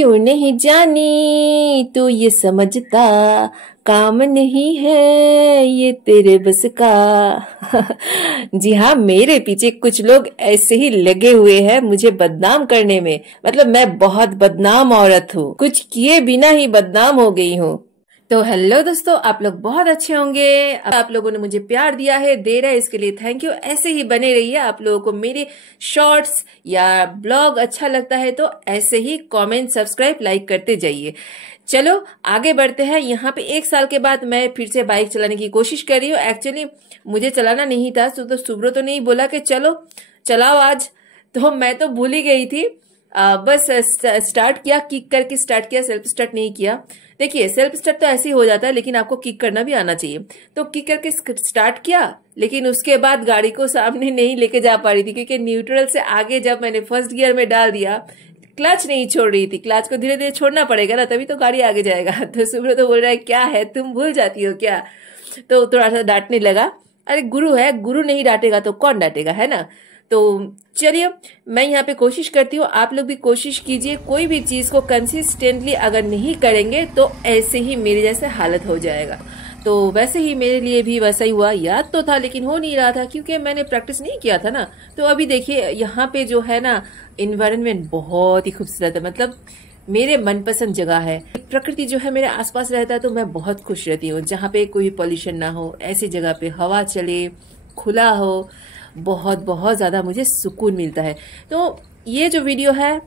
क्यों नहीं जानी तू ये समझता, काम नहीं है ये तेरे बस का। जी हाँ, मेरे पीछे कुछ लोग ऐसे ही लगे हुए हैं मुझे बदनाम करने में। मतलब मैं बहुत बदनाम औरत हूँ, कुछ किए बिना ही बदनाम हो गई हूँ। तो हेलो दोस्तों, आप लोग बहुत अच्छे होंगे। आप लोगों ने मुझे प्यार दिया है, दे रहे हैं, इसके लिए थैंक यू। ऐसे ही बने रहिए। आप लोगों को मेरे शॉर्ट्स या ब्लॉग अच्छा लगता है तो ऐसे ही कमेंट, सब्सक्राइब, लाइक करते जाइए। चलो आगे बढ़ते हैं। यहाँ पे 1 साल के बाद मैं फिर से बाइक चलाने की कोशिश कर रही हूँ। एक्चुअली मुझे चलाना नहीं था, तो सुब्रो तो नहीं बोला कि चलो चलाओ आज, तो मैं तो भूल ही गई थी। बस स्टार्ट किया, किक करके स्टार्ट किया, सेल्फ स्टार्ट नहीं किया। देखिए सेल्फ स्टार्ट तो ऐसे ही हो जाता है, लेकिन आपको किक करना भी आना चाहिए। तो किक करके स्टार्ट किया, लेकिन उसके बाद गाड़ी को सामने नहीं लेके जा पा रही थी, क्योंकि न्यूट्रल से आगे जब मैंने फर्स्ट गियर में डाल दिया, क्लच नहीं छोड़ रही थी। क्लच को धीरे धीरे छोड़ना पड़ेगा ना, तभी तो गाड़ी आगे जाएगा। तो सुब्रो तो बोल रहा है क्या है तुम भूल जाती हो क्या। तो थोड़ा सा डांटने लगा। अरे गुरु है, गुरु नहीं डांटेगा तो कौन डांटेगा, है ना। तो चलिए मैं यहाँ पे कोशिश करती हूँ, आप लोग भी कोशिश कीजिए। कोई भी चीज को कंसिस्टेंटली अगर नहीं करेंगे तो ऐसे ही मेरे जैसे हालत हो जाएगा। तो वैसे ही मेरे लिए भी वैसा ही हुआ। याद तो था लेकिन हो नहीं रहा था, क्योंकि मैंने प्रैक्टिस नहीं किया था ना। तो अभी देखिए यहाँ पे जो है ना, इन्वायरमेंट बहुत ही खूबसूरत है। मतलब मेरे मनपसंद जगह है। प्रकृति जो है मेरे आसपास रहता है तो मैं बहुत खुश रहती हूँ। जहाँ पे कोई पॉल्यूशन ना हो, ऐसी जगह पे हवा चले, खुला हो, बहुत बहुत ज्यादा मुझे सुकून मिलता है। तो ये जो वीडियो है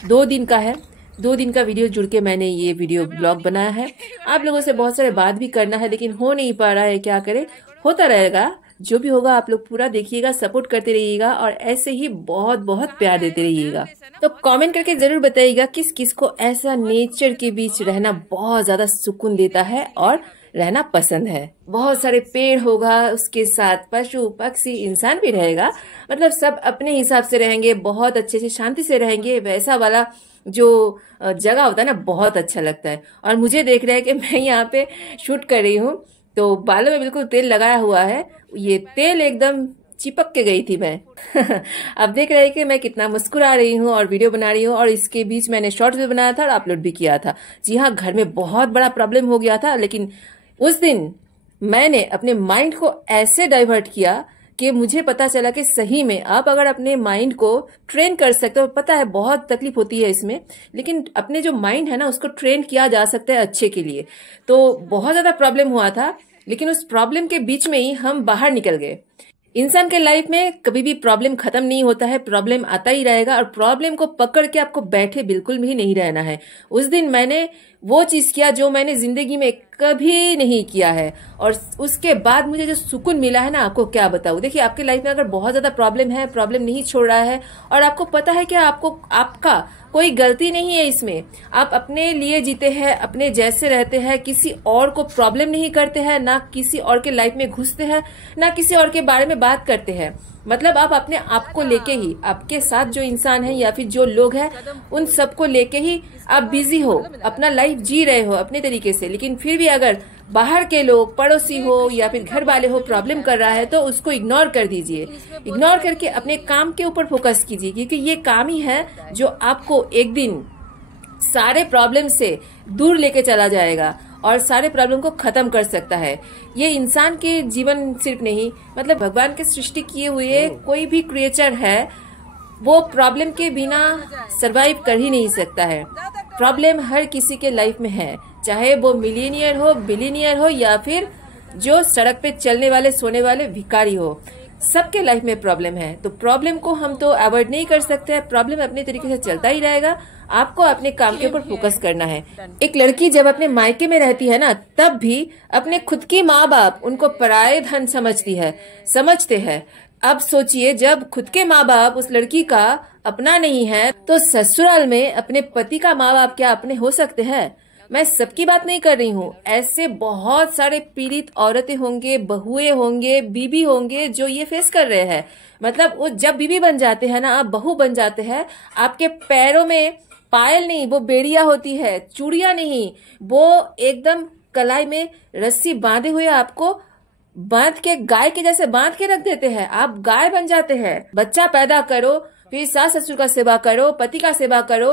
2 दिन का है। 2 दिन का वीडियो जुड़ के मैंने ये वीडियो ब्लॉग बनाया है। आप लोगों से बहुत सारे बात भी करना है, लेकिन हो नहीं पा रहा है, क्या करें। होता रहेगा, जो भी होगा आप लोग पूरा देखिएगा, सपोर्ट करते रहिएगा और ऐसे ही बहुत बहुत प्यार देते रहिएगा। तो कमेंट करके जरूर बताइएगा किस किस को ऐसा नेचर के बीच रहना बहुत ज्यादा सुकून देता है और रहना पसंद है। बहुत सारे पेड़ होगा, उसके साथ पशु पक्षी, इंसान भी रहेगा। मतलब सब अपने हिसाब से रहेंगे, बहुत अच्छे से शांति से रहेंगे। वैसा वाला जो जगह होता है ना, बहुत अच्छा लगता है। और मुझे देख रहा है कि मैं यहाँ पे शूट कर रही हूँ, तो बालों में बिल्कुल तेल लगाया हुआ है। ये तेल एकदम चिपक के गई थी मैं। अब देख रहे हैं कि मैं कितना मुस्कुरा रही हूँ और वीडियो बना रही हूँ। और इसके बीच मैंने शॉर्ट्स भी बनाया था और अपलोड भी किया था। जी हाँ, घर में बहुत बड़ा प्रॉब्लम हो गया था, लेकिन उस दिन मैंने अपने माइंड को ऐसे डाइवर्ट किया कि मुझे पता चला कि सही में आप अगर अपने माइंड को ट्रेन कर सकते हो, पता है बहुत तकलीफ होती है इसमें, लेकिन अपने जो माइंड है ना उसको ट्रेन किया जा सकता है अच्छे के लिए। तो बहुत ज्यादा प्रॉब्लम हुआ था, लेकिन उस प्रॉब्लम के बीच में ही हम बाहर निकल गए। इंसान के लाइफ में कभी भी प्रॉब्लम खत्म नहीं होता है, प्रॉब्लम आता ही रहेगा। और प्रॉब्लम को पकड़ के आपको बैठे बिल्कुल भी नहीं रहना है। उस दिन मैंने वो चीज किया जो मैंने जिंदगी में कभी नहीं किया है, और उसके बाद मुझे जो सुकून मिला है ना, आपको क्या बताऊं। देखिए आपके लाइफ में अगर बहुत ज्यादा प्रॉब्लम है, प्रॉब्लम नहीं छोड़ रहा है, और आपको पता है कि आपका कोई गलती नहीं है इसमें, आप अपने लिए जीते हैं, अपने जैसे रहते हैं, किसी और को प्रॉब्लम नहीं करते हैं, ना किसी और के लाइफ में घुसते हैं, ना किसी और के बारे में बात करते हैं। मतलब आप अपने आप को लेके ही, आपके साथ जो इंसान है या फिर जो लोग हैं उन सबको लेके ही आप बिजी हो, अपना लाइफ जी रहे हो अपने तरीके से। लेकिन फिर भी अगर बाहर के लोग, पड़ोसी हो या फिर घर वाले हो, प्रॉब्लम कर रहा है तो उसको इग्नोर कर दीजिए। इग्नोर करके अपने काम के ऊपर फोकस कीजिए, क्योंकि ये काम ही है जो आपको एक दिन सारे प्रॉब्लम से दूर लेके चला जाएगा और सारे प्रॉब्लम को खत्म कर सकता है। ये इंसान के जीवन सिर्फ नहीं, मतलब भगवान के सृष्टि किए हुए कोई भी क्रिएचर है, वो प्रॉब्लम के बिना सरवाइव कर ही नहीं सकता है। प्रॉब्लम हर किसी के लाइफ में है, चाहे वो मिलियनियर हो, बिलियनियर हो, या फिर जो सड़क पे चलने वाले, सोने वाले भिखारी हो, सबके लाइफ में प्रॉब्लम है। तो प्रॉब्लम को हम तो अवॉइड नहीं कर सकते हैं, प्रॉब्लम अपने तरीके से चलता ही रहेगा। आपको अपने काम के ऊपर फोकस करना है। एक लड़की जब अपने मायके में रहती है ना, तब भी अपने खुद की माँ बाप उनको पराये धन समझते हैं। अब सोचिए, जब खुद के माँ बाप उस लड़की का अपना नहीं है, तो ससुराल में अपने पति का माँ बाप क्या अपने हो सकते हैं। मैं सबकी बात नहीं कर रही हूँ, ऐसे बहुत सारे पीड़ित औरतें होंगे, बहुएं होंगे, बीबी होंगे जो ये फेस कर रहे हैं। मतलब वो जब बीबी बन जाते हैं ना, आप बहू बन जाते हैं, आपके पैरों में पायल नहीं, वो बेड़िया होती है, चूड़ियां नहीं, वो एकदम कलाई में रस्सी बांधे हुए आपको बांध के, गाय के जैसे बांध के रख देते हैं। आप गाय बन जाते हैं। बच्चा पैदा करो, फिर सास ससुर का सेवा करो, पति का सेवा करो,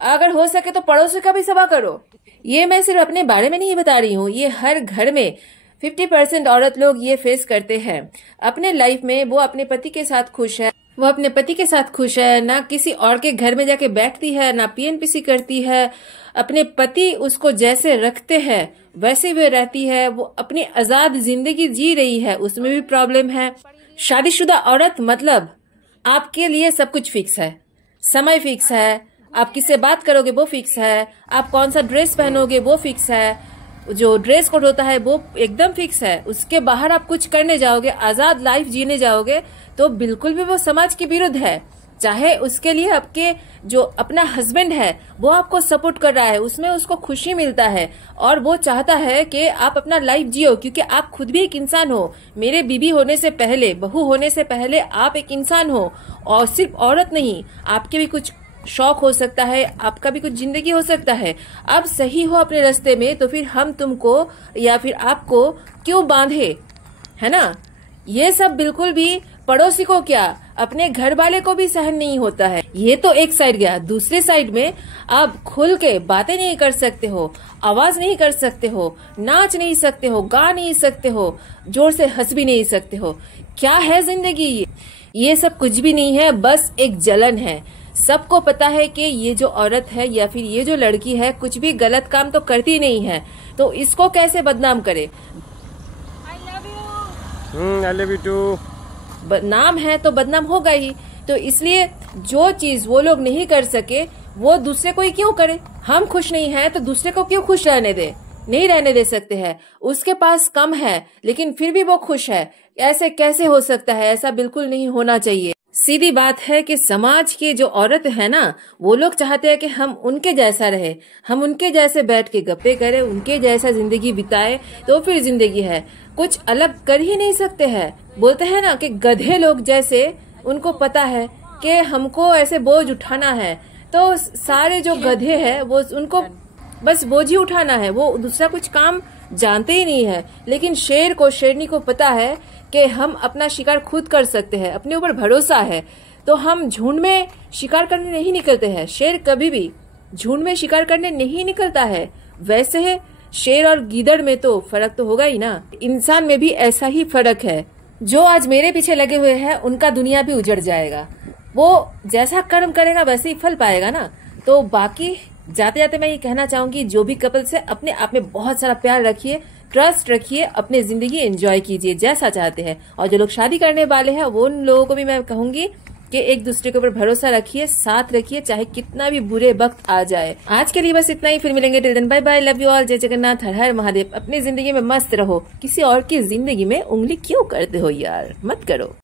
अगर हो सके तो पड़ोसी का भी सेवा करो। ये मैं सिर्फ अपने बारे में नहीं बता रही हूँ, ये हर घर में 50% औरत लोग ये फेस करते हैं अपने लाइफ में। वो अपने पति के साथ खुश है, वो अपने पति के साथ खुश है, ना किसी और के घर में जाके बैठती है, ना पीएनपीसी करती है। अपने पति उसको जैसे रखते हैं वैसे वे रहती है। वो अपनी आजाद जिंदगी जी रही है, उसमें भी प्रॉब्लम है। शादीशुदा औरत मतलब आपके लिए सब कुछ फिक्स है, समय फिक्स है, आप किससे बात करोगे वो फिक्स है, आप कौन सा ड्रेस पहनोगे वो फिक्स है, जो ड्रेस कोड होता है वो एकदम फिक्स है। उसके बाहर आप कुछ करने जाओगे, आजाद लाइफ जीने जाओगे तो बिल्कुल भी वो समाज के विरुद्ध है। चाहे उसके लिए आपके जो अपना हस्बैंड है वो आपको सपोर्ट कर रहा है, उसमें उसको खुशी मिलता है और वो चाहता है कि आप अपना लाइफ जियो, क्योंकि आप खुद भी एक इंसान हो। मेरे बीबी होने से पहले, बहू होने से पहले आप एक इंसान हो। और सिर्फ औरत नहीं, आपके भी कुछ शौक हो सकता है, आपका भी कुछ जिंदगी हो सकता है। अब सही हो अपने रास्ते में तो फिर हम तुमको या फिर आपको क्यों बांधे, है ना। ये सब बिल्कुल भी पड़ोसी को क्या, अपने घर वाले को भी सहन नहीं होता है। ये तो एक साइड गया। दूसरे साइड में आप खुल के बातें नहीं कर सकते हो, आवाज नहीं कर सकते हो, नाच नहीं सकते हो, गा नहीं सकते हो, जोर से हंस भी नहीं सकते हो। क्या है जिंदगी? ये सब कुछ भी नहीं है, बस एक जलन है। सबको पता है कि ये जो औरत है या फिर ये जो लड़की है कुछ भी गलत काम तो करती नहीं है, तो इसको कैसे बदनाम करे। I love you too. बदनाम है तो बदनाम होगा ही। तो इसलिए जो चीज वो लोग नहीं कर सके वो दूसरे को ही क्यों करे। हम खुश नहीं है तो दूसरे को क्यों खुश रहने दे, नहीं रहने दे सकते हैं। उसके पास कम है लेकिन फिर भी वो खुश है, ऐसे कैसे हो सकता है? ऐसा बिल्कुल नहीं होना चाहिए। सीधी बात है कि समाज के जो औरत है ना, वो लोग चाहते हैं कि हम उनके जैसा रहे, हम उनके जैसे बैठ के गप्पे करें, उनके जैसा जिंदगी बिताए तो फिर जिंदगी है। कुछ अलग कर ही नहीं सकते हैं। बोलते हैं ना कि गधे लोग जैसे, उनको पता है कि हमको ऐसे बोझ उठाना है, तो सारे जो गधे हैं वो उनको बस बोझ ही उठाना है, वो दूसरा कुछ काम जानते ही नहीं है। लेकिन शेर को, शेरनी को पता है कि हम अपना शिकार खुद कर सकते हैं, अपने ऊपर भरोसा है, तो हम झुंड में शिकार करने नहीं निकलते हैं। शेर कभी भी झुंड में शिकार करने नहीं निकलता है। वैसे है शेर और गीदड़ में तो फर्क तो होगा ही ना। इंसान में भी ऐसा ही फर्क है। जो आज मेरे पीछे लगे हुए हैं उनका दुनिया भी उजड़ जाएगा। वो जैसा कर्म करेगा वैसे ही फल पाएगा ना। तो बाकी जाते जाते मैं ये कहना चाहूंगी, जो भी कपल्स है अपने आप में बहुत सारा प्यार रखिए, ट्रस्ट रखिए, अपने जिंदगी एंजॉय कीजिए जैसा चाहते हैं। और जो लोग शादी करने वाले हैं वो उन लोगों को भी मैं कहूंगी कि एक दूसरे के ऊपर भरोसा रखिए, साथ रखिए, चाहे कितना भी बुरे वक्त आ जाए। आज के लिए बस इतना ही, फिर मिलेंगे। Till then bye bye, love you all, जय जगन्नाथ, हर हर महादेव। अपनी जिंदगी में मस्त रहो, किसी और की जिंदगी में उंगली क्यों करते हो यार, मत करो।